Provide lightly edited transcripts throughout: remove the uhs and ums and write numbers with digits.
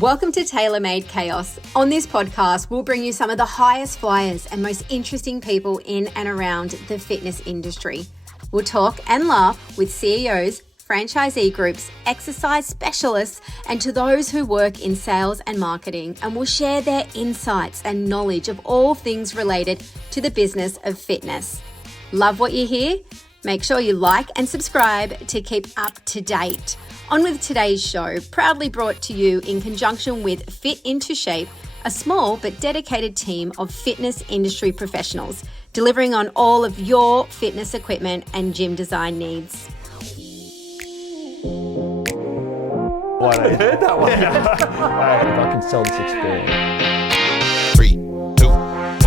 Welcome to Tailor Made Chaos. On this podcast, we'll bring you some of the highest flyers and most interesting people in and around the fitness industry. We'll talk and laugh with CEOs, franchisee groups, exercise specialists, and to those who work in sales and marketing, and will share their insights and knowledge of all things related to the business of fitness. Love what you hear? Make sure you like and subscribe to keep up to date. On with today's show, proudly brought to you in conjunction with Fit Into Shape, a small but dedicated team of fitness industry professionals, delivering on all of your fitness equipment and gym design needs. What, I heard that one. If I can sell this experience. 3, 2, 1.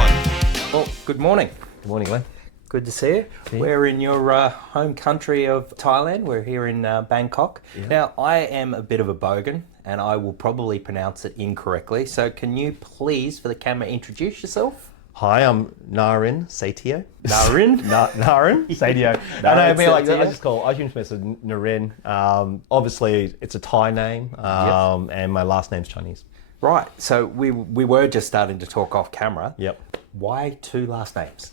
Well, good morning. Good morning, Glenn. Good to see you. Yeah. We're in your home country of Thailand. We're here in Bangkok. Yeah. Now, I am a bit of a bogan, and I will probably pronounce it incorrectly. So can you please, for the camera, introduce yourself? Hi, I'm Narin Sae-Tieo. Narin? Narin Sae-Tieo. I mean, like, I use it as Narin. Obviously, it's a Thai name, and my last name's Chinese. Right. So we were just starting to talk off camera. Yep. Why two last names?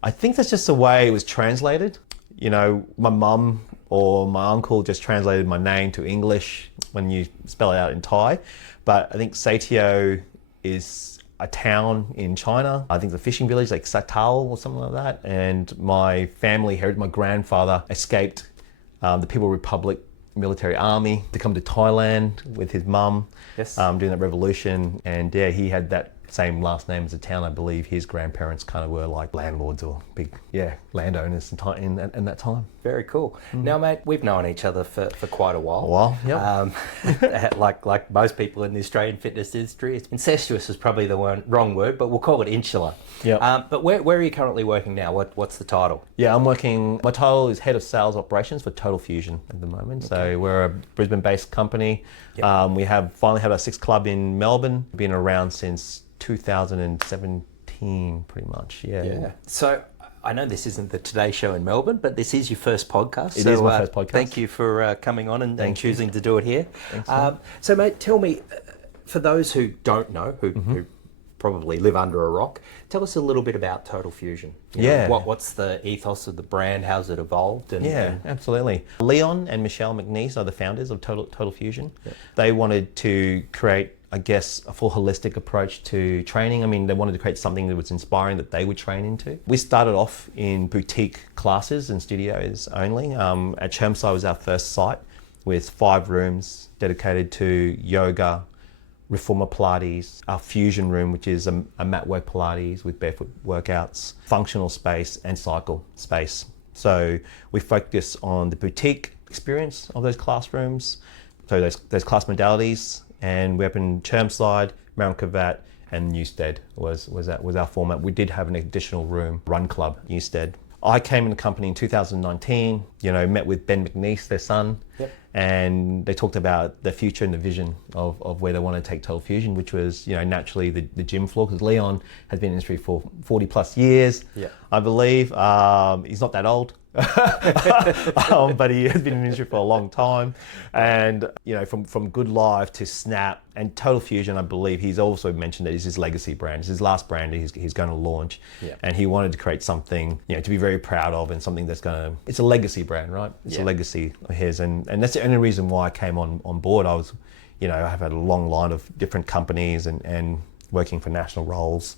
I think that's just the way it was translated. You know, my mum or my uncle just translated my name to English when you spell it out in Thai. But I think Sae-Tieo is a town in China. I think the fishing village, like Satao or something like that. And my family heritage, my grandfather escaped the People's Republic military army to come to Thailand with his mum during that revolution. And yeah, he had that same last name as the town. I believe his grandparents kind of were like landlords or big, landowners in that time. Very cool. Now, mate, we've known each other for quite a while. A while, yep. Like most people in the Australian fitness industry, it's incestuous is probably the wrong word, but we'll call it insular. Yeah. But where are you currently working now? What's the title? Yeah, I'm working. My title is Head of Sales Operations for Total Fusion at the moment. Okay. So we're a Brisbane-based company. Yep. We finally have our 6th club in Melbourne. Been around since 2017, pretty much. Yeah. So I know this isn't the Today Show in Melbourne, but this is your first podcast. It is my first podcast. Thank you for coming on and choosing to do it here. Thanks, so, mate, tell me, for those who don't know, who probably live under a rock, tell us a little bit about Total Fusion. You know, what's the ethos of the brand? How's it evolved? Absolutely. Leon and Michelle McNeese are the founders of Total Fusion. Yep. They wanted to create, I guess, a full holistic approach to training. I mean, they wanted to create something that was inspiring that they would train into. We started off in boutique classes and studios only. At Chermside was our first site with 5 rooms dedicated to yoga, reformer Pilates, our fusion room, which is a mat work Pilates with barefoot workouts, functional space and cycle space. So we focus on the boutique experience of those classrooms, so those class modalities. And we're up in Chermside, Mount Kavat, and Newstead was our format. We did have an additional room, Run Club, Newstead. I came in the company in 2019, met with Ben McNeese, their son, and they talked about the future and the vision of where they want to take Total Fusion, which was, naturally the gym floor, because Leon has been in the industry for 40 plus years, I believe. He's not that old. But he has been in the industry for a long time, and from Good Life to Snap and Total Fusion, I believe he's also mentioned that it's his legacy brand. It's his last brand he's going to launch, and he wanted to create something to be very proud of, and something that's it's a legacy brand, right? It's a legacy of his, and that's the only reason why I came on board. I was, I have had a long line of different companies and working for national roles,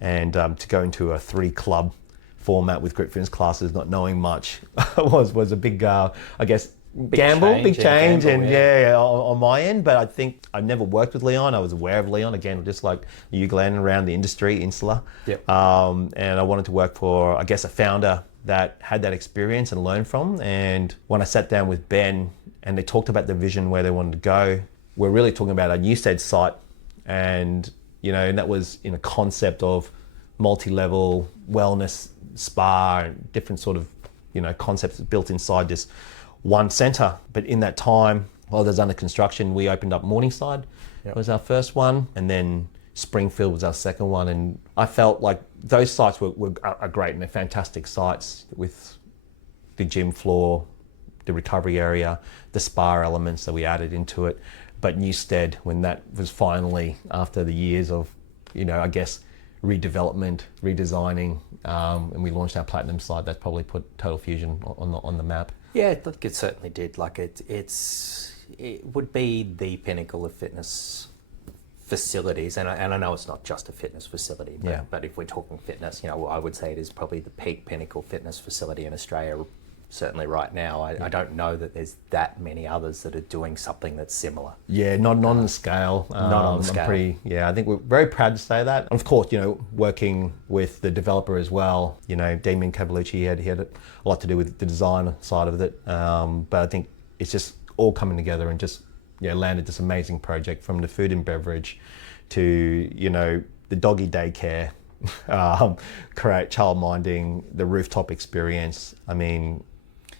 and to go into a 3-club format with group fitness classes, not knowing much, was a big, big change, on my end. But I think I've never worked with Leon. I was aware of Leon, again, just like you, Glenn, around the industry, insular. And I wanted to work for, a founder that had that experience and learn from. And when I sat down with Ben and they talked about the vision where they wanted to go, we're really talking about a Newstead site, and and that was in a concept of multi-level wellness spa and different sort of concepts built inside this one center. But in that time, while there's under construction, we opened up Morningside. Was our first one, and then Springfield was our second one. And I felt like those sites are great, and they're fantastic sites with the gym floor, the recovery area, the spa elements that we added into it. But Newstead, when that was finally, after the years of, I guess, redevelopment, redesigning, and we launched our Platinum side, that probably put Total Fusion on the map. Yeah, I think it certainly did. Like it would be the pinnacle of fitness facilities, and I know it's not just a fitness facility, but if we're talking fitness, I would say it is probably the peak pinnacle fitness facility in Australia. Certainly right now, I don't know that there's that many others that are doing something that's similar. Yeah, not on the scale. Not on the scale. I think we're very proud to say that. And of course, working with the developer as well, Damien Cavalucci, he had a lot to do with the design side of it. But I think it's just all coming together and just landed this amazing project, from the food and beverage to, the doggy daycare, create child minding, the rooftop experience. I mean,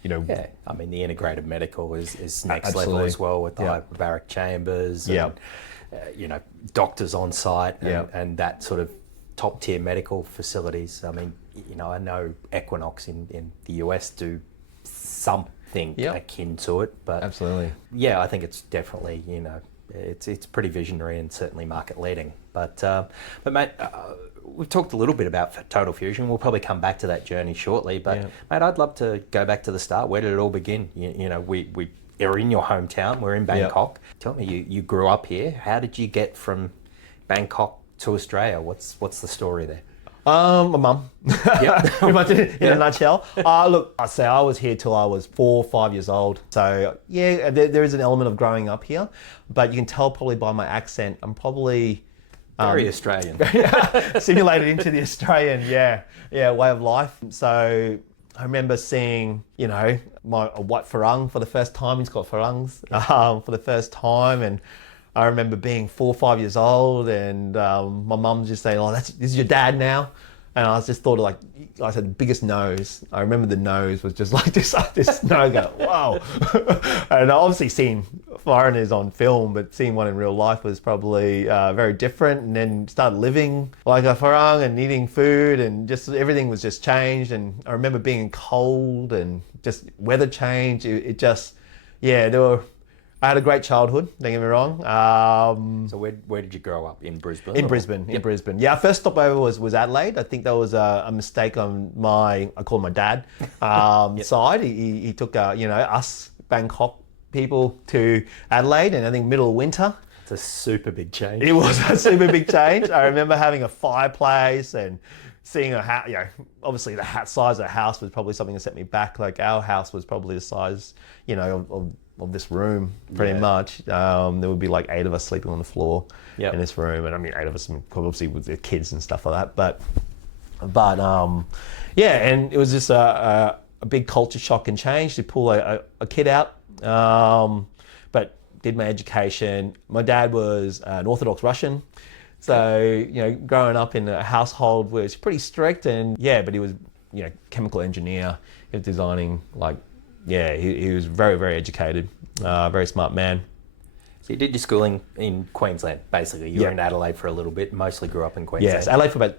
the integrated medical is next Absolutely. level as well, with the hyperbaric chambers and doctors on site and that sort of top tier medical facilities. I mean, I know Equinox in the US do something akin to it, but absolutely, I think it's definitely it's pretty visionary and certainly market leading. But mate, we've talked a little bit about Total Fusion. We'll probably come back to that journey shortly. But mate, I'd love to go back to the start. Where did it all begin? We are in your hometown. We're in Bangkok. Tell me, you grew up here. How did you get from Bangkok to Australia? What's the story there? My mum. Pretty much in a nutshell. Look, I say I was here till I was 4 or 5 years old. So there is an element of growing up here, but you can tell probably by my accent, I'm probably very Australian. Simulated into the Australian, way of life. So I remember seeing, a white farang for the first time. He's got farangs for the first time, and I remember being 4 or 5 years old, and my mum just saying, "Oh, this is your dad now." And I was just thought of, like I said, the biggest nose. I remember the nose was just like this nose going, wow. And I obviously seen foreigners on film, but seeing one in real life was probably very different. And then started living like a farang and eating food, and just everything was just changed. And I remember being cold and just weather change. It just, I had a great childhood, don't get me wrong. So where did you grow up? In Brisbane? In Brisbane. Yeah, our first stopover was Adelaide. I think that was a mistake on I call my dad, side. He took, us Bangkok people to Adelaide, and I think middle of winter. It's a super big change. It was a super big change. I remember having a fireplace and seeing a house, obviously the size of the house was probably something that set me back. Like our house was probably the size, of this room, pretty much. There would be like 8 of us sleeping on the floor in this room, and I mean 8 of us, obviously with the kids and stuff like that. But and it was just a big culture shock and change to pull a kid out. But did my education. My dad was an Orthodox Russian, so growing up in a household where it's pretty strict, and but he was chemical engineer. He was designing he was very, very educated, very smart man. So you did your schooling in Queensland, basically. You were in Adelaide for a little bit, mostly grew up in Queensland. Yes, Adelaide for about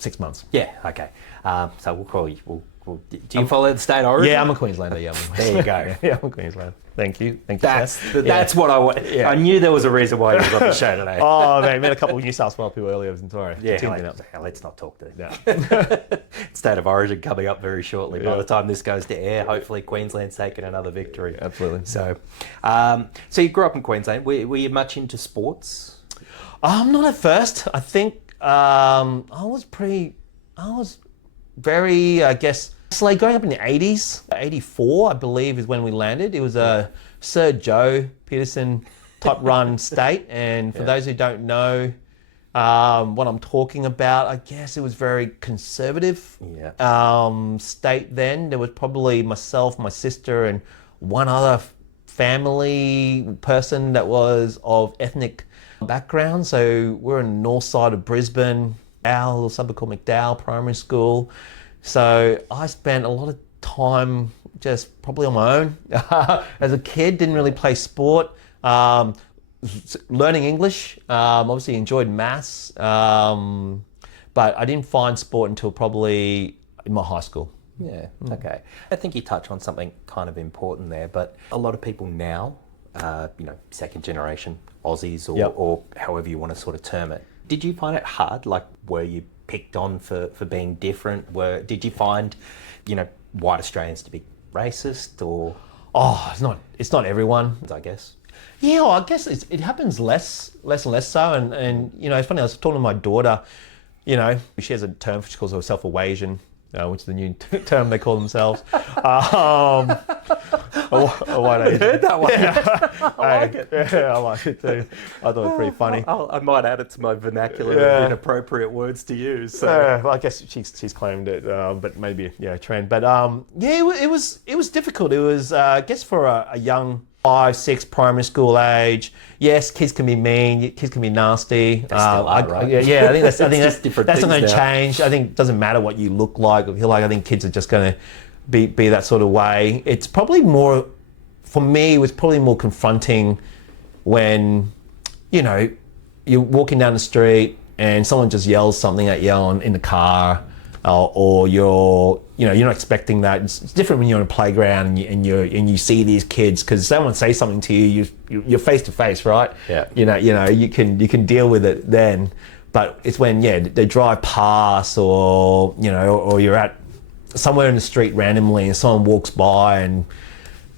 6 months. Yeah, okay. So we'll call you, do you follow the state origin? Yeah, I'm a Queenslander, There you go. Yeah, I'm a Queenslander. Thank you, That's what I want. I knew there was a reason why you was on the show today. Oh, man, met a couple of New South Wales people earlier. Sorry. Let's not talk to them. State of origin coming up very shortly. By the time this goes to air, hopefully Queensland's taken another victory. Absolutely. So, so you grew up in Queensland. Were you much into sports? Not at first. I think I was very, I guess, it's like growing up in the 80s, 84, I believe, is when we landed. It was a Sir Joe Peterson type run state. And for those who don't know what I'm talking about, I guess it was very conservative state then. There was probably myself, my sister, and one other family person that was of ethnic background. So we're in the north side of Brisbane, a little suburb called McDowell Primary School. So I spent a lot of time just probably on my own. As a kid, didn't really play sport. Learning English, obviously enjoyed maths, but I didn't find sport until probably in my high school. Yeah, okay. I think you touch on something kind of important there, but a lot of people now second generation Aussies or, Yep. or however you want to sort of term it. Did you find it hard? Like, were you picked on for being different? Did you find, white Australians to be racist or? Oh, it's not everyone. I guess. Yeah, well, I guess it happens less and less so. And it's funny, I was talking to my daughter, she has a term, she calls herself a Asian, which is the new term they call themselves. A white Asian. Heard that one. Yeah. I like it. Yeah, I like it too. I thought it was pretty funny. I might add it to my vernacular of inappropriate words to use. So. Well, I guess she's claimed it, but maybe a trend. But it was difficult. It was I guess for a young 5, 6 primary school age. Yes, kids can be mean. Kids can be nasty. They still are, right? Yeah, I think that's different that's not going things to now. change. I think it doesn't matter what you look like or feel like. I think kids are just going to be that sort of way. It's probably more, for me, it was probably more confronting when, you're walking down the street and someone just yells something at you in the car, or you're not expecting that. It's different when you're on a playground and you see these kids, because someone says something to you, you're face to face, right? Yeah. You can deal with it then. But it's when they drive past, or you're at somewhere in the street randomly and someone walks by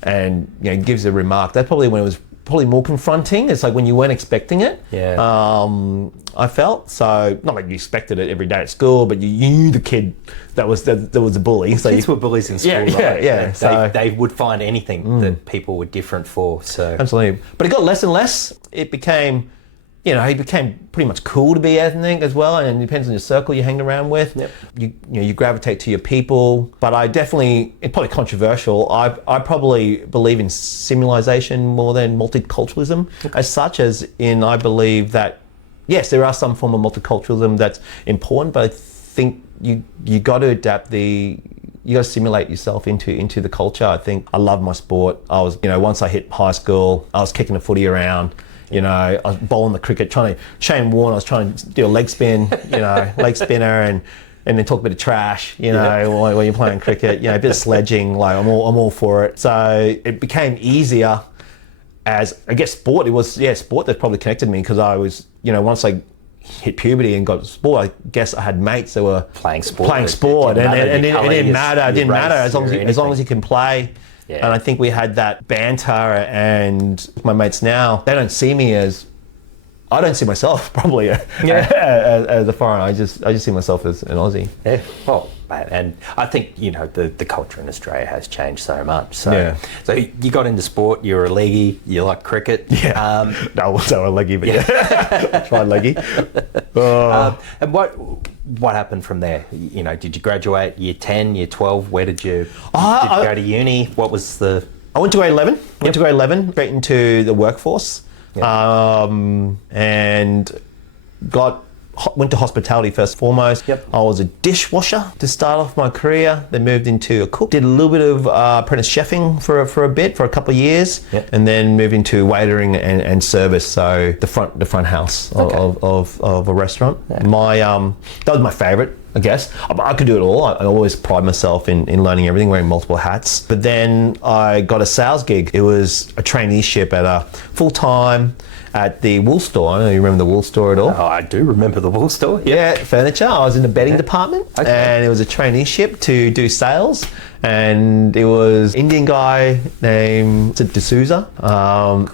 and gives a remark. That's probably when it was probably more confronting. It's like when you weren't expecting it. Yeah. I felt so, not like you expected it every day at school, but you knew the kid that was a bully. So Kids were bullies in school, right? Yeah. So They would find anything that people were different for. So absolutely, but it got less and less. It became. It became pretty much cool to be ethnic as well, and it depends on your circle you hang around with. Yep. You gravitate to your people. But it's probably controversial. I probably believe in simularization more than multiculturalism, as such, as in I believe that yes, there are some form of multiculturalism that's important, but I think you got to adapt you got to simulate yourself into the culture. I think I love my sport. I was, once I hit high school, I was kicking the footy around. I was bowling the cricket, Shane Warne, I was trying to do a leg spin, leg spinner, and then talk a bit of trash, while you're playing cricket, a bit of sledging, like I'm all for it. So it became easier as, I guess, sport. It was, sport that probably connected me, because I was, once I hit puberty and got sport, I guess I had mates that were playing sport, and it didn't matter as long as you can play. Yeah. And I think we had that banter, and my mates now, they don't see me as, I don't see myself probably as a foreigner. I just see myself as an Aussie. Yeah, well, and I think, the culture in Australia has changed so much. So you got into sport, you're a leggy, you like cricket. Yeah. No, I wasn't a leggy, but I tried leggy. And what happened from there? Did you graduate year 10, year 12? Where did you go to uni? What was the... I went to grade 11. Straight into the workforce. And went to hospitality first and foremost. Yep. I was a dishwasher to start off my career, then moved into a cook. Did a little bit of apprentice chefing for a couple of years, and then moved into waitering and service, so the front house of a restaurant. Yeah. That was my favourite, I guess. I could do it all. I always pride myself in learning everything, wearing multiple hats. But then I got a sales gig. It was a traineeship at a full-time at the wool store. I don't know if you remember the wool store at all. Oh, I do remember the wool store. Yeah, furniture. I was in the bedding department, and it was a traineeship to do sales. And it was an Indian guy named D'Souza,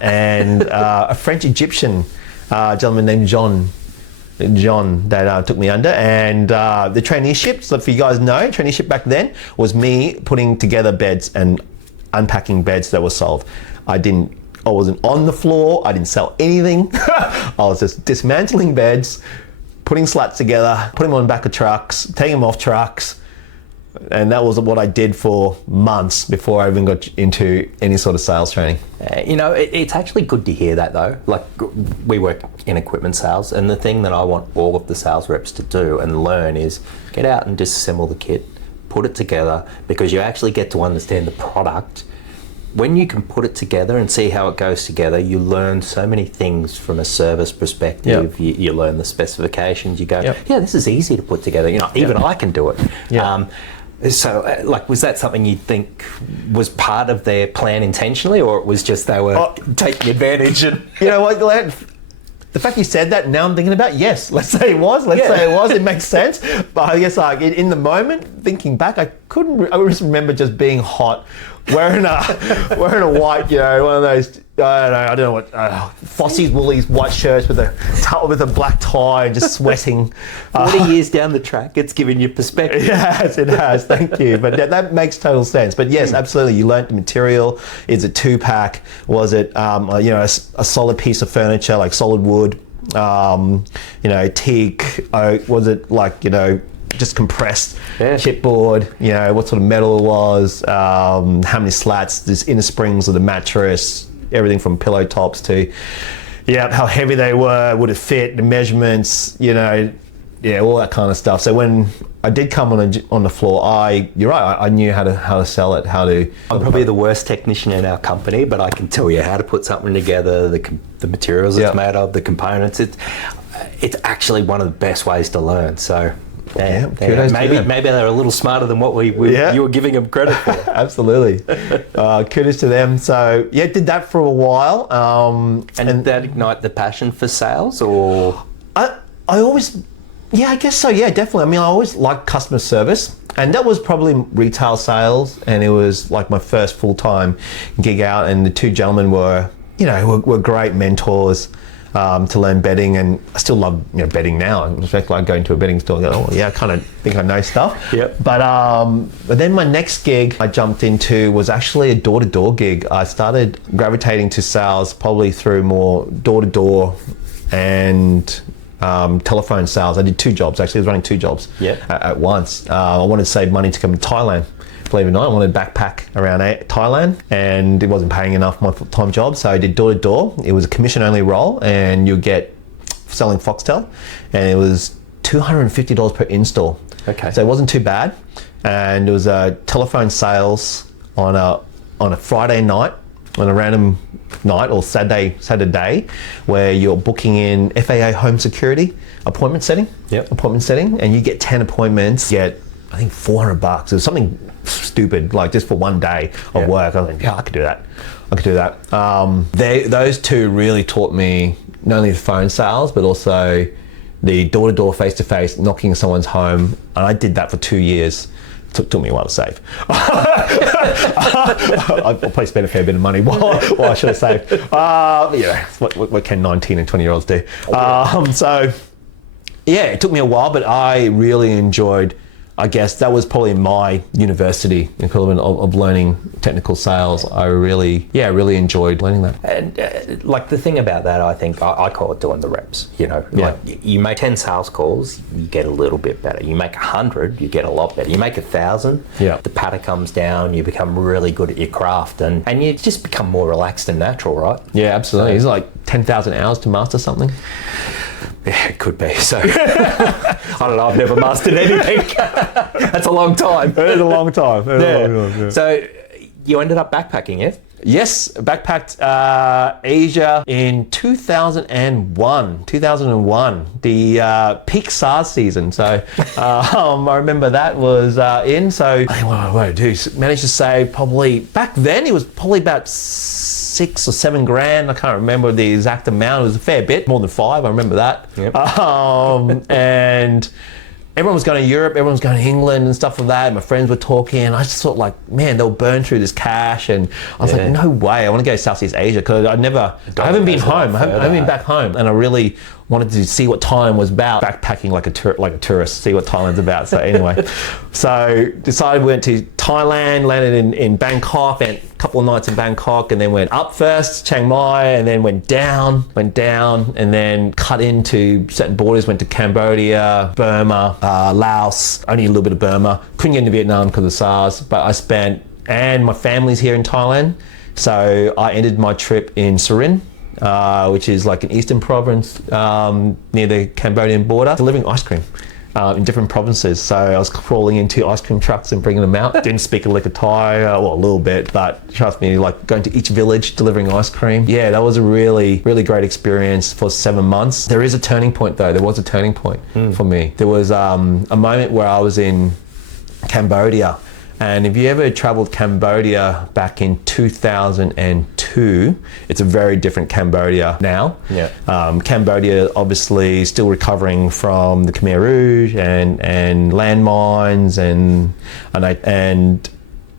and a French-Egyptian gentleman named John that took me under. And the traineeship, so if you guys know, traineeship back then was me putting together beds and unpacking beds that were sold. I wasn't on the floor, I didn't sell anything. I was just dismantling beds, putting slats together, putting them on the back of trucks, taking them off trucks. And that was what I did for months before I even got into any sort of sales training. It's actually good to hear that though. Like, we work in equipment sales, and the thing that I want all of the sales reps to do and learn is get out and disassemble the kit, put it together, because you actually get to understand the product. When you can put it together and see how it goes together, you learn so many things from a service perspective. Yep. You learn the specifications. You go, yeah, this is easy to put together. Even I can do it. Yeah. So, like, was that something you think was part of their plan intentionally, or it was just they were taking advantage? And You know what, Glenn? The fact you said that, now I'm thinking about, yes, let's say it was. It makes sense. But I guess like in the moment, thinking back, I just remember just being hot, wearing a white, one of those, I don't know what, Fossie's Woolies white shirts with a black tie and just sweating. 40 years down the track, it's given you perspective. It has. Thank you. But that makes total sense. But yes, absolutely. You learnt the material. Is it 2-pack? Was it, a solid piece of furniture, like solid wood? Teak, oak? Was it like, just compressed chipboard? What sort of metal it was? How many slats? This inner springs of the mattress? Everything from pillow tops to, how heavy they were, would it fit, the measurements, all that kind of stuff. So when I did come on the floor, you're right, I knew how to sell it, I'm probably the worst technician in our company, but I can tell you how to put something together, the materials it's made of, the components. It's actually one of the best ways to learn. So maybe they're a little smarter than what you were giving them credit for. Absolutely. Kudos to them. So did that for a while. And did that ignite the passion for sales, or? I always, I guess so. Yeah, definitely. I mean, I always liked customer service, and that was probably retail sales, and it was like my first full-time gig out. And the two gentlemen were great mentors. To learn betting, and I still love betting now. In fact, like going to a betting store and go, I kind of think I know stuff. Yep. But then my next gig I jumped into was actually a door-to-door gig. I started gravitating to sales probably through more door-to-door and telephone sales. I did 2 jobs actually. I was running 2 jobs at once. I wanted to save money to come to Thailand. Believe it or not, I wanted to backpack around Thailand, and it wasn't paying enough for my full-time job, so I did door-to-door. It was a commission-only role, and you get selling Foxtel, and it was $250 per install. Okay. So it wasn't too bad, and it was a telephone sales on a Friday night, on a random night or Saturday, where you're booking in FAA home security appointment setting, and you get 10 appointments, get I think $400. It was something stupid, like just for one day of work. I was like, I could do that. Those two really taught me not only the phone sales, but also the door-to-door, face-to-face, knocking someone's home. And I did that for 2 years. Took me a while to save. I'll probably spend a fair bit of money while I should have saved. What can 19 and 20-year-olds do? It took me a while, but I really enjoyed, I guess that was probably my university equivalent of learning technical sales. I really enjoyed learning that. And like the thing about that, I think I call it doing the reps. Like you make 10 sales calls, you get a little bit better. You make 100, you get a lot better. You make 1,000, the patter comes down. You become really good at your craft, and you just become more relaxed and natural, right? Yeah, absolutely. It's like 10,000 hours to master something. Yeah, it could be. So I don't know. I've never mastered anything. That's a long time. It is a long time. So you ended up backpacking, yeah? Yes, backpacked Asia in 2001, the peak SARS season. So I remember that was in. So what did I do? Managed to save probably, back then it was probably about 6 or 7 grand. I can't remember the exact amount. It was a fair bit, more than 5. I remember that. Yep. And everyone was going to Europe, everyone was going to England and stuff like that. My friends were talking, and I just thought like, man, they'll burn through this cash. And I was like, no way, I want to go to Southeast Asia, because I haven't been home. I haven't been back home. And I really wanted to see what Thailand was about, backpacking like a tourist, see what Thailand's about. So anyway, so decided we went to Thailand, landed in Bangkok, and a couple of nights in Bangkok, and then went up first, Chiang Mai, and then went down, and then cut into certain borders, went to Cambodia, Burma, Laos, only a little bit of Burma. Couldn't get into Vietnam because of SARS, but and my family's here in Thailand, so I ended my trip in Surin, which is like an eastern province near the Cambodian border, delivering ice cream in different provinces. So I was crawling into ice cream trucks and bringing them out. Didn't speak a lick of Thai, well, a little bit, but trust me, like going to each village delivering ice cream. Yeah, that was a really, really great experience for 7 months. There is a turning point though. There was a turning point for me. There was a moment where I was in Cambodia. And if you ever traveled Cambodia back in 2002, it's a very different Cambodia now. Yeah. Cambodia obviously still recovering from the Khmer Rouge and landmines and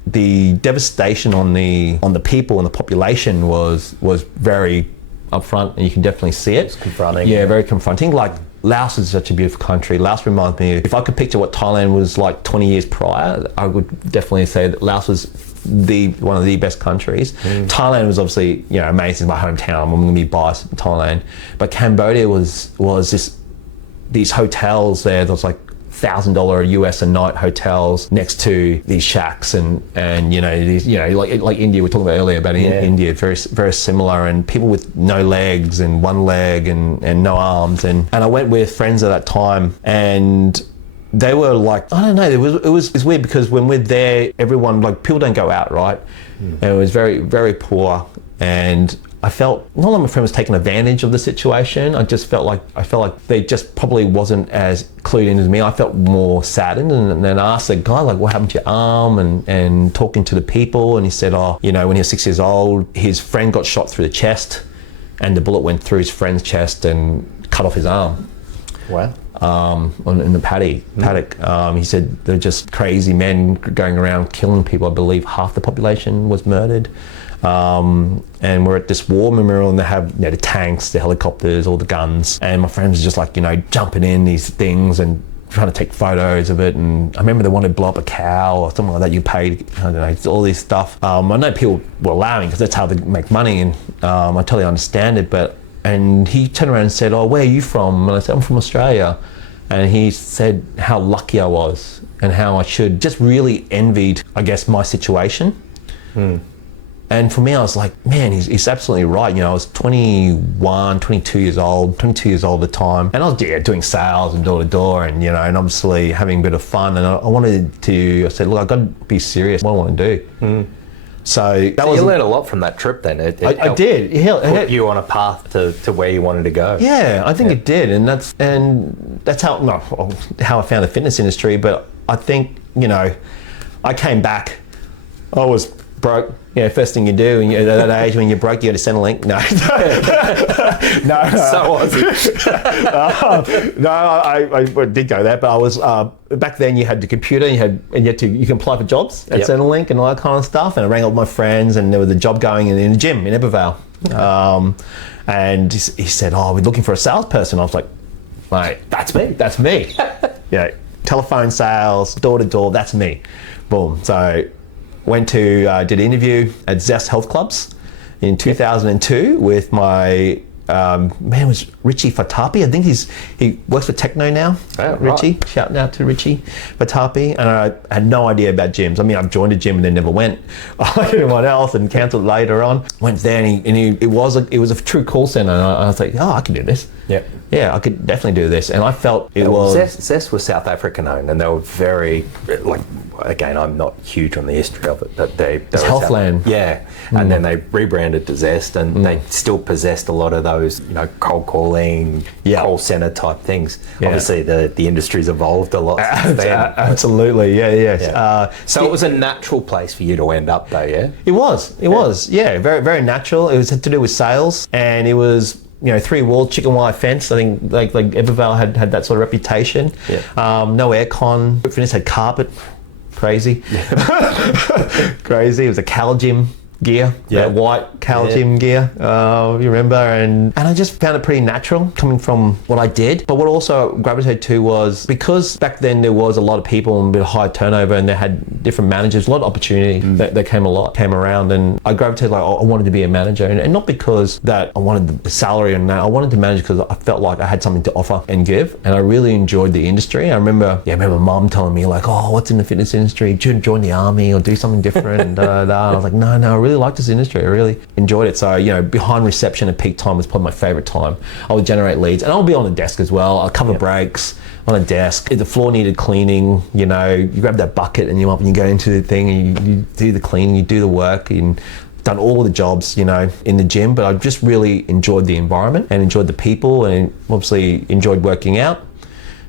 the devastation on the people and the population was very upfront, and you can definitely see it. It's confronting. Yeah, very confronting. Like, Laos is such a beautiful country. Laos reminds me, if I could picture what Thailand was like 20 years prior, I would definitely say that Laos was one of the best countries. Thailand was obviously, amazing. My hometown. I'm going to be biased in Thailand, but Cambodia was these hotels there. There was like $1,000 US a night hotels next to these shacks and these like India we talked about earlier about India, very very similar, and people with no legs and one leg and no arms, and I went with friends at that time, and they were like, I don't know, it was weird because when we're there, everyone, like, people don't go out, right? And it was very very poor, and I felt not like my friend was taking advantage of the situation. I felt like they just probably wasn't as clued in as me. I felt more saddened, and then I asked the guy, like, what happened to your arm, and talking to the people, and he said, when he was 6 years old, his friend got shot through the chest, and the bullet went through his friend's chest and cut off his arm. Wow. In the paddock. He said they're just crazy men going around killing people. I believe half the population was murdered. And we're at this war memorial, and they have the tanks, the helicopters, all the guns, and my friends are just like jumping in these things and trying to take photos of it. And I remember they wanted to blow up a cow or something like that. You paid, I don't know, all this stuff. I know people were allowing because that's how they make money, and I totally understand it. And he turned around and said, "Oh, where are you from?" And I said, "I'm from Australia." And he said how lucky I was and how I should just really envied, I guess, my situation. And for me, I was like, man, he's absolutely right. I was 21, 22 years old at the time. And I was doing sales and door to door and, and obviously having a bit of fun. And I said, look, I've got to be serious. What I want to do. So you learned a lot from that trip then. I did. It put you on a path to where you wanted to go. Yeah, I think it did. And that's how I found the fitness industry. But I think, I came back, I was broke. First thing you do at that age when you're broke, you go to Centrelink. No. So was it? No, I did go there, but I was back then. You had the computer, and you can apply for jobs at Centrelink and all that kind of stuff. And I rang up my friends, and there was a job going in the gym in Ebervale. And he said, "Oh, we're looking for a salesperson." I was like, "Mate, that's me." Telephone sales, door to door. That's me. Boom. So. Went to, did an interview at Zest Health Clubs in 2002 with my, it was Richie Fatapi. I think he works for Techno now. Oh, Richie, right. Shouting out to Richie Fatapi. And I had no idea about gyms. I mean, I've joined a gym and then never went like anyone else and cancelled later on. Went there and it was a true call center. And I was like, oh, I can do this. Yeah, I could definitely do this. And I felt it was... Zest was South African owned, and they were very, again, I'm not huge on the history of it, but they it's Healthland. And then they rebranded to Zest, and they still possessed a lot of those, cold calling, call center type things. Obviously, the industry's evolved a lot since then. Absolutely, So it was a natural place for you to end up, though, yeah? It was, very, very natural. It had to do with sales, and it was... 3-wall chicken wire fence. I think like Ebervale had that sort of reputation. No aircon. Fitness had carpet. Crazy. Crazy. It was a Cal Gym gear, that white Cal Gym gear, you remember, and I just found it pretty natural coming from what I did. But what also gravitated to was, because back then there was a lot of people and a bit of high turnover, and they had different managers, a lot of opportunity that came around, and I gravitated I wanted to be a manager, and not because that I wanted the salary and that. I wanted to manage because I felt like I had something to offer and give, and I really enjoyed the industry. I remember mum telling me what's in the fitness industry? Join the army or do something different. And I was like, no, I really liked this industry. I really enjoyed it. So, behind reception at peak time was probably my favorite time. I would generate leads, and I'll be on the desk as well. I'll cover breaks on a desk. If the floor needed cleaning, you grab that bucket and you go into the thing and you do the cleaning, you do the work, and done all the jobs, in the gym. But I just really enjoyed the environment and enjoyed the people, and obviously enjoyed working out.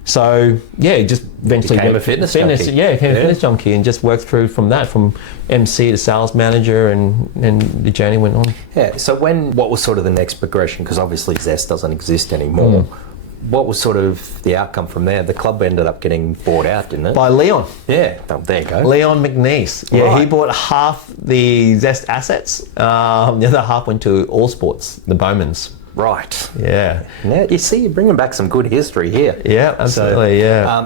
So yeah, just eventually became a fitness junkie. Yeah, became a fitness junkie, and just worked through from that, from MC to sales manager, and the journey went on. Yeah. So what was sort of the next progression? Because obviously Zest doesn't exist anymore. What was sort of the outcome from there? The club ended up getting bought out, didn't it? By Leon. Yeah. Oh, there you go. Leon McNeese. Yeah, Right. he bought half the Zest assets. The other half went to All Sports, the Bowmans. Right. Yeah. Now you see, you're bringing back some good history here. Yeah, absolutely.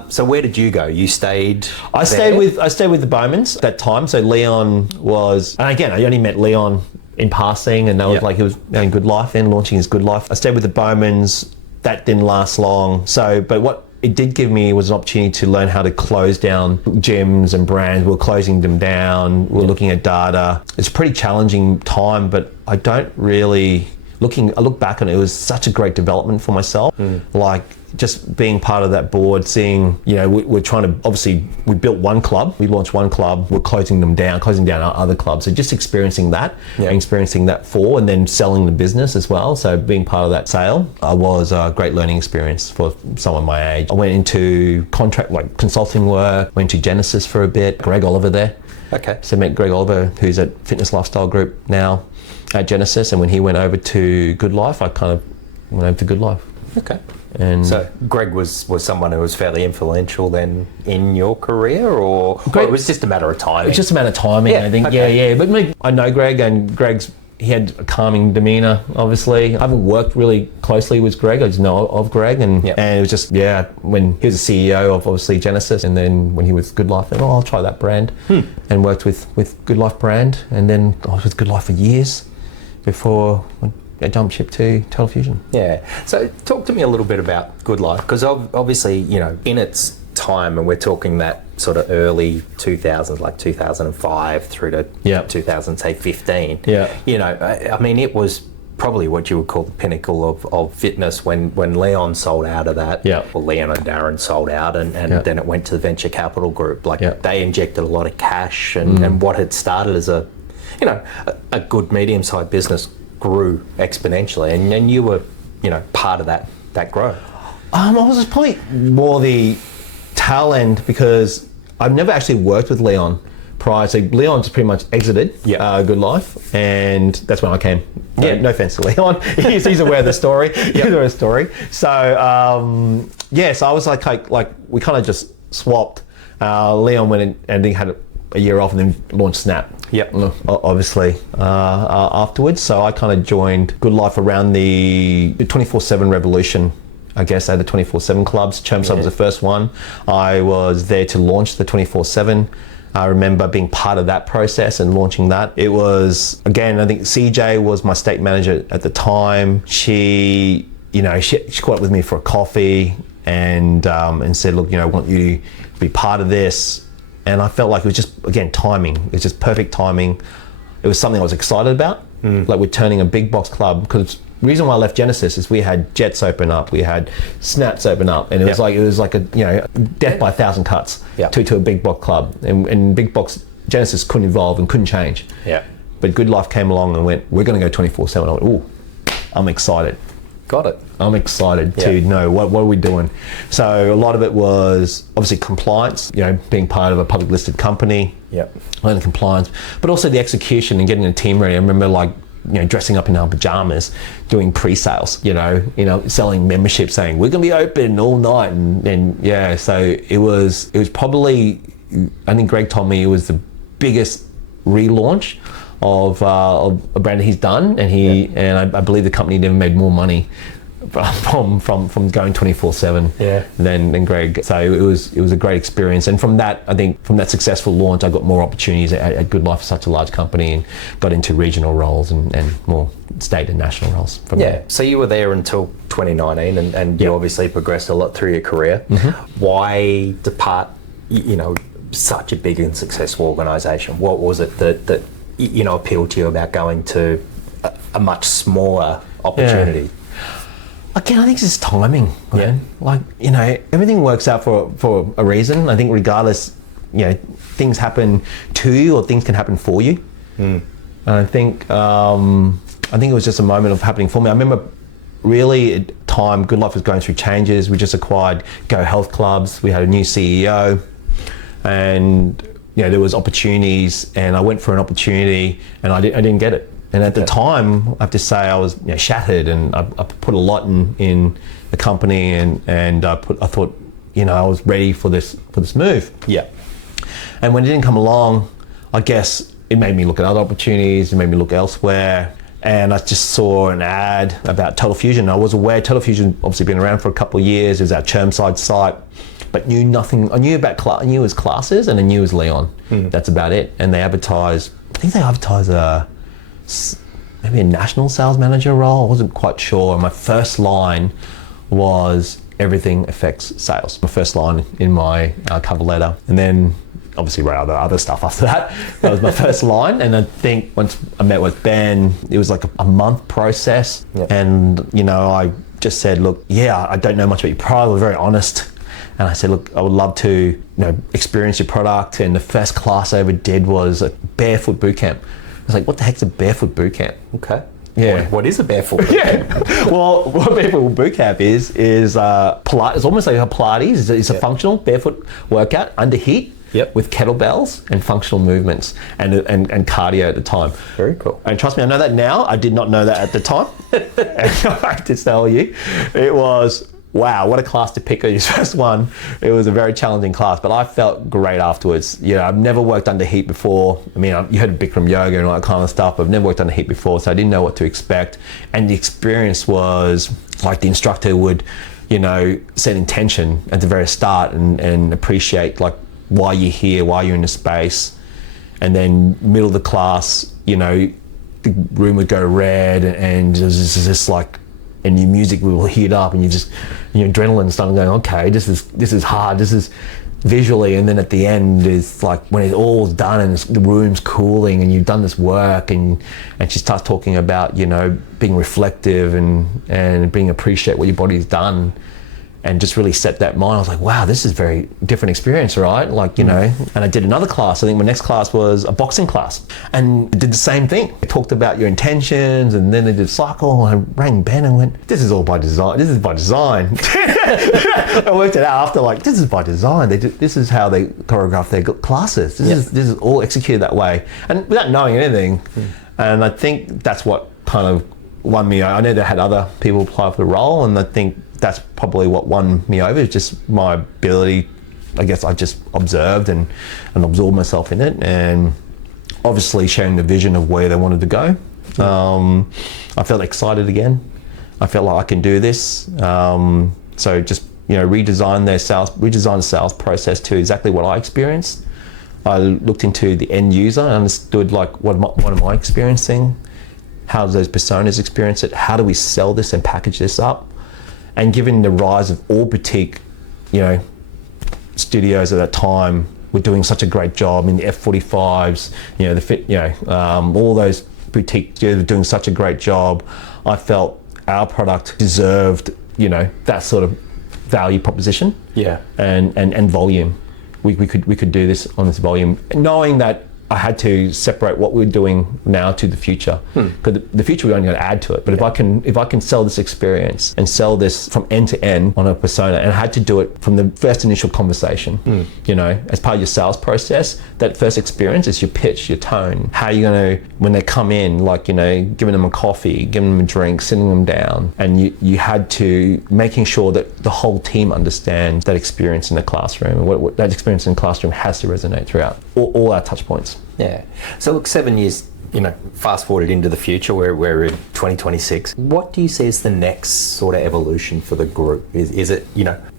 So where did you go? You stayed. I stayed with the Bowmans at that time. So Leon was, and again, I only met Leon in passing, and that was like he was in Good Life then, launching his Good Life. I stayed with the Bowmans. That didn't last long. So, but what it did give me was an opportunity to learn how to close down gyms and brands. We're closing them down. We're looking at data. It's a pretty challenging time, but I don't really. I look back on it, it was such a great development for myself. Like just being part of that board, seeing, we're trying to, obviously we built one club, we launched one club, we're closing down our other clubs. So just experiencing that, and then selling the business as well. So being part of that sale was a great learning experience for someone my age. I went into contract, like consulting work, went to Genesis for a bit, Greg Oliver there. Okay. So met Greg Oliver, who's at Fitness Lifestyle Group now at Genesis, and when he went over to Good Life, I kind of went over to Good Life. Okay. And so Greg was someone who was fairly influential then in your career, or it was just a matter of timing? It's just a matter of timing, I think. Okay. Yeah. But I know Greg, and he had a calming demeanour, obviously. I haven't worked really closely with Greg. I just know of Greg, and it was just, when he was the CEO of, obviously, Genesis, and then when he was Good Life, then I'll try that brand, and worked with Good Life brand, and then I was with Good Life for years before I jumped ship to Total Fusion. Yeah. So talk to me a little bit about Good Life, because obviously, in its time, and we're talking that sort of early 2000s, like 2005 through to 2015. Yeah. I mean, it was probably what you would call the pinnacle of fitness when Leon sold out of that. Yeah. Well, Leon and Darren sold out, and then it went to the venture capital group. They injected a lot of cash, and what had started as a good medium-sized business grew exponentially, and you were, part of that growth. I was probably more the tail end, because I've never actually worked with Leon prior. So Leon's pretty much exited Good Life, and that's when I came. No offense to Leon, he's aware of the story. He's aware of the story. So so I was like we kind of just swapped. Leon went in and he had a year off, and then launched Snap. Obviously afterwards. So I kind of joined Good Life around the 24/7 revolution. I guess I had the 24/7 clubs. Chermside was the first one. I was there to launch the 24/7. I remember being part of that process and launching that. It was, again, I think CJ was my state manager at the time. She caught up with me for a coffee and said, look, I want you to be part of this. And I felt like it was just, again, timing. It was just perfect timing. It was something I was excited about. Like we're turning a big box club, because the reason why I left Genesis is we had Jets open up, we had Snaps open up, and it was like a death by 1,000 cuts to a big box club, and big box Genesis couldn't evolve and couldn't change. But Good Life came along and went, we're going to go 24/7. I went, ooh, I'm excited. Got it. I'm excited to know what are we doing. So a lot of it was obviously compliance, being part of a public listed company, learning compliance, but also the execution and getting a team ready. I remember dressing up in our pajamas, doing pre-sales, selling memberships, saying we're going to be open all night, and so it was probably, I think Greg told me it was the biggest relaunch of a brand that he's done, and I believe the company never made more money from going 24/7 than Greg. So it was a great experience, and from that, I think from that successful launch, I got more opportunities at Good Life for such a large company, and got into regional roles and more state and national roles from there. So you were there until 2019, and you obviously progressed a lot through your career. Why depart such a big and successful organisation? What was it that appealed to you about going to a much smaller opportunity? Again, I think it's just timing, man. Everything works out for a reason. I think regardless, things happen to you or things can happen for you. And I think it was just a moment of happening for me. I remember really time, Good Life was going through changes. We just acquired Go Health Clubs. We had a new CEO, and there was opportunities, and I went for an opportunity, and I didn't get it. And at the time, I have to say, I was shattered, and I put a lot in the company, and I thought, I was ready for this move. Yeah. And when it didn't come along, I guess it made me look at other opportunities. It made me look elsewhere. And I just saw an ad about Total Fusion. I was aware Total Fusion obviously been around for a couple of years. It was our Chermside site, but knew nothing. I knew it was classes, and I knew it was Leon. That's about it. And they advertised. I think they advertised maybe a national sales manager role. I wasn't quite sure. And my first line was everything affects sales. My first line in my cover letter, and then obviously wrote other stuff after that. That was my first line. And I think once I met with Ben, it was like a month process. Yep. And I just said, look, I don't know much about your product. I was very honest. And I said, look, I would love to experience your product. And the first class I ever did was a barefoot boot camp. I was like, what the heck's a barefoot boot camp? Okay. Yeah. What is a barefoot boot camp? Well, what barefoot boot camp is it's almost like a Pilates. It's a functional barefoot workout under heat. Yep. With kettlebells and functional movements and cardio at the time. Very cool. And trust me, I know that now. I did not know that at the time. And I have to tell you, it was, wow, what a class to pick on your first one. It was a very challenging class, but I felt great afterwards. I've never worked under heat before. I mean, you heard of Bikram yoga and all that kind of stuff, but I've never worked under heat before, so I didn't know what to expect. And the experience was like the instructor would, set intention at the very start and appreciate like why you're here, why you're in the space. And then middle of the class, the room would go red, and it was just like, and your music will heat up, and your adrenaline started going, okay, this is hard, this is visually. And then at the end is like when it's all done and the room's cooling and you've done this work, and she starts talking about being reflective and being appreciate what your body's done, and just really set that mind. I was like, wow, this is a very different experience, right? Like, and I did another class. I think my next class was a boxing class, and did the same thing. They talked about your intentions, and then they did cycle. I rang Ben and went, this is all by design. This is by design. I worked it out after, like, this is by design. This is how they choreograph their classes. This is all executed that way, and without knowing anything. And I think that's what kind of won me. I know they had other people apply for the role, and I think that's probably what won me over, is just my ability. I guess I just observed and absorbed myself in it, and obviously sharing the vision of where they wanted to go. I felt excited again. I felt like I can do this. So just redesign the sales process to exactly what I experienced. I looked into the end user and understood like what am I experiencing? How do those personas experience it? How do we sell this and package this up? And given the rise of all boutique, studios at that time were doing such a great job in the F45s, all those boutique studios were doing such a great job. I felt our product deserved, that sort of value proposition. Yeah. And volume. We could do this on this volume, knowing that I had to separate what we're doing now to the future, because the future we're only going to add to it. But if I can sell this experience and sell this from end to end on a persona, and I had to do it from the first initial conversation, as part of your sales process, that first experience is your pitch, your tone. How are you going to, when they come in, like, giving them a coffee, giving them a drink, sitting them down, and you had to making sure that the whole team understands that experience in the classroom, and what that experience in the classroom has to resonate throughout all our touch points. Yeah. So look, 7 years, fast forwarded into the future, we're in 2026. What do you see as the next sort of evolution for the group? Is it,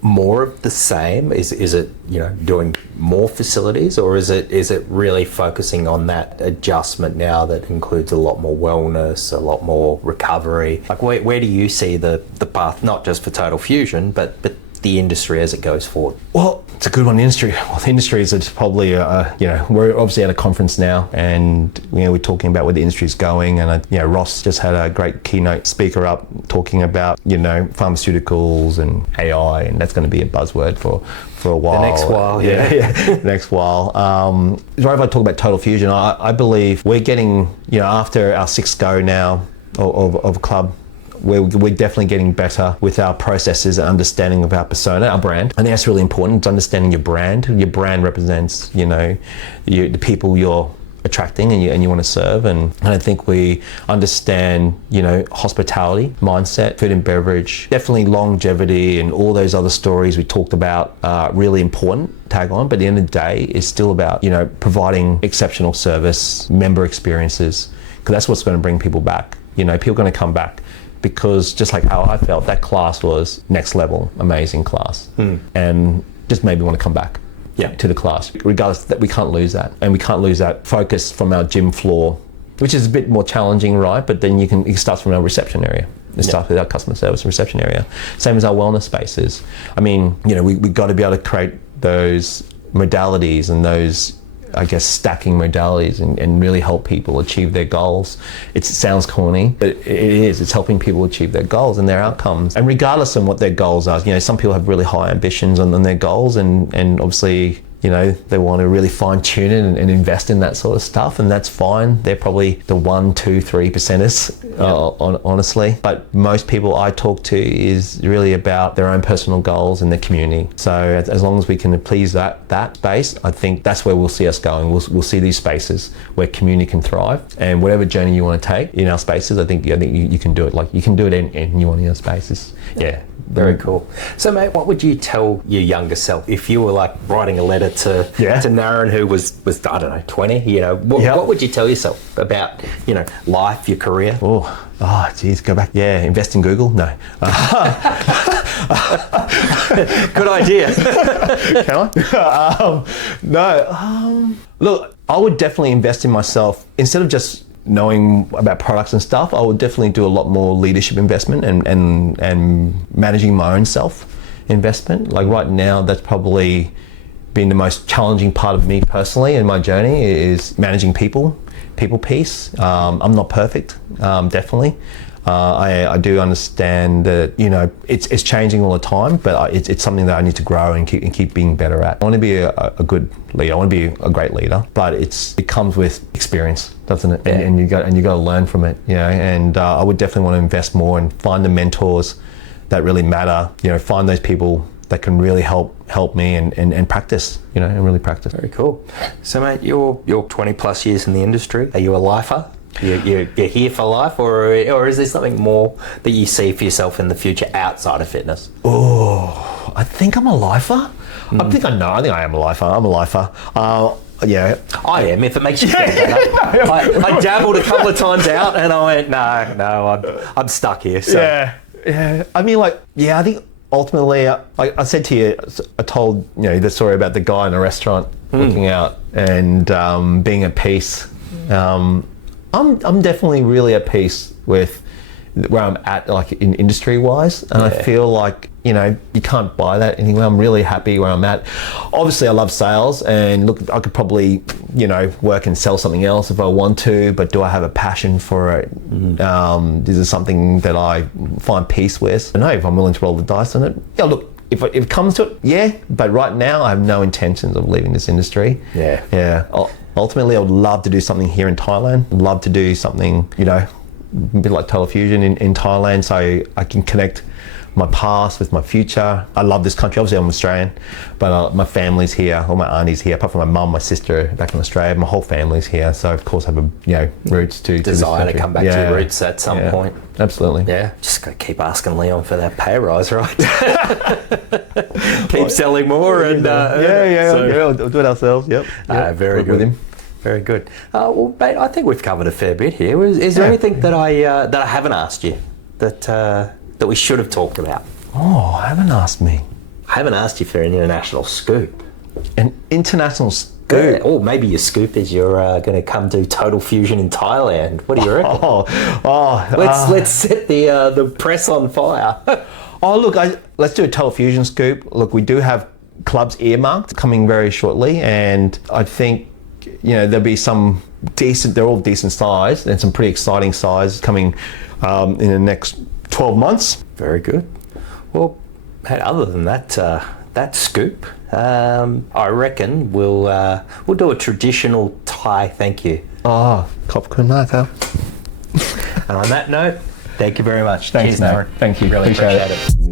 more of the same? Is it, doing more facilities, or is it really focusing on that adjustment now that includes a lot more wellness, a lot more recovery? Like where do you see the path, not just for Total Fusion, but the industry as it goes forward? Well, it's a good one. The industry is probably, we're obviously at a conference now, and we're talking about where the industry is going. And Ross just had a great keynote speaker up talking about pharmaceuticals and AI, and that's going to be a buzzword for a while. The next while, yeah. Next while. If I talk about Total Fusion, I believe we're getting, after our sixth go now of club, we're definitely getting better with our processes and understanding of our persona, our brand. I think that's really important. It's understanding your brand. Your brand represents, the people you're attracting and you want to serve, and I think we understand hospitality mindset, food and beverage, definitely longevity and all those other stories we talked about are really important tag on, but at the end of the day it's still about providing exceptional service, member experiences, because that's what's going to bring people back. People are going to come back because just like how I felt, that class was next level, amazing class, and just made me want to come back to the class. Regardless, that we can't lose that, and we can't lose that focus from our gym floor, which is a bit more challenging, right? But then it starts from our reception area. It starts with our customer service and reception area. Same as our wellness spaces. I mean, we've got to be able to create those modalities and those, I guess, stacking modalities and really help people achieve their goals. It sounds corny, but it is. It's helping people achieve their goals and their outcomes. And regardless of what their goals are, some people have really high ambitions on their goals, and obviously, they want to really fine tune it and invest in that sort of stuff, and that's fine. They're probably the 1%, 2%, 3%ers, honestly. But most people I talk to is really about their own personal goals and their community. So as long as we can please that space, I think that's where we'll see us going. We'll see these spaces where community can thrive, and whatever journey you want to take in our spaces, I think you can do it. Like you can do it in any one of your spaces. Yeah. Very cool. So, mate, what would you tell your younger self if you were like writing a letter to Narin, who was I don't know, 20? What would you tell yourself about life, your career? Geez, go back. Yeah, invest in Google. No. Good idea. Can I? No. Look, I would definitely invest in myself instead of just knowing about products and stuff. I would definitely do a lot more leadership investment and managing my own self investment. Like right now, that's probably been the most challenging part of me personally in my journey, is managing people piece. I'm not perfect, definitely. I do understand that it's changing all the time, but it's something that I need to grow and keep being better at. I want to be a good leader. I want to be a great leader, but it comes with experience, doesn't it? Yeah. And you got to learn from it. And I would definitely want to invest more and find the mentors that really matter. Find those people that can really help me and practice. And really practice. Very cool. So, mate, you're 20 plus years in the industry. Are you a lifer? You're here for life, or is there something more that you see for yourself in the future outside of fitness? Oh, I think I'm a lifer. I think I am a lifer. I'm a lifer. Yeah. I am, if it makes you feel better. I dabbled a couple of times out and I went, no, I'm stuck here. So. Yeah. I mean, I think ultimately, I said to you, I told the story about the guy in a restaurant looking out and being at peace. I'm definitely really at peace with where I'm at, like in industry wise, and I feel like you can't buy that anywhere. I'm really happy where I'm at. Obviously, I love sales, and look, I could probably work and sell something else if I want to, but do I have a passion for it? This is something that I find peace with. I know if I'm willing to roll the dice on it. Yeah, look. If it comes to it, but right now I have no intentions of leaving this industry. Yeah. Ultimately, I would love to do something here in Thailand. I'd love to do something, a bit like Total Fusion in Thailand, so I can connect my past with my future. I love this country. Obviously, I'm Australian, but my family's here. All my aunties here, apart from my mum, my sister back in Australia. My whole family's here, so of course I have roots to desire to come back to your roots at some point. Absolutely. Yeah, just gotta keep asking Leon for that pay rise, right? Keep selling more and we'll do it ourselves. Yep. Very good. With him. Very good. Well, mate, I think we've covered a fair bit here. Is there anything that I haven't asked you that we should have talked about? Oh, haven't asked me. I haven't asked you for an international scoop. An international scoop? Yeah. Or maybe your scoop is you're going to come do Total Fusion in Thailand. What do you reckon? Let's set the press on fire. Look, let's do a Total Fusion scoop. Look, we do have clubs earmarked coming very shortly, and I think there'll be some decent. They're all decent size, and some pretty exciting size coming in the next 12 months. Very good. Well, mate, other than that scoop, I reckon we'll do a traditional Thai thank you. Khop kun makครับ. And on that note, Thank you very much. Thanks, Cheers, mate. Narin. Thank you. Really appreciate it.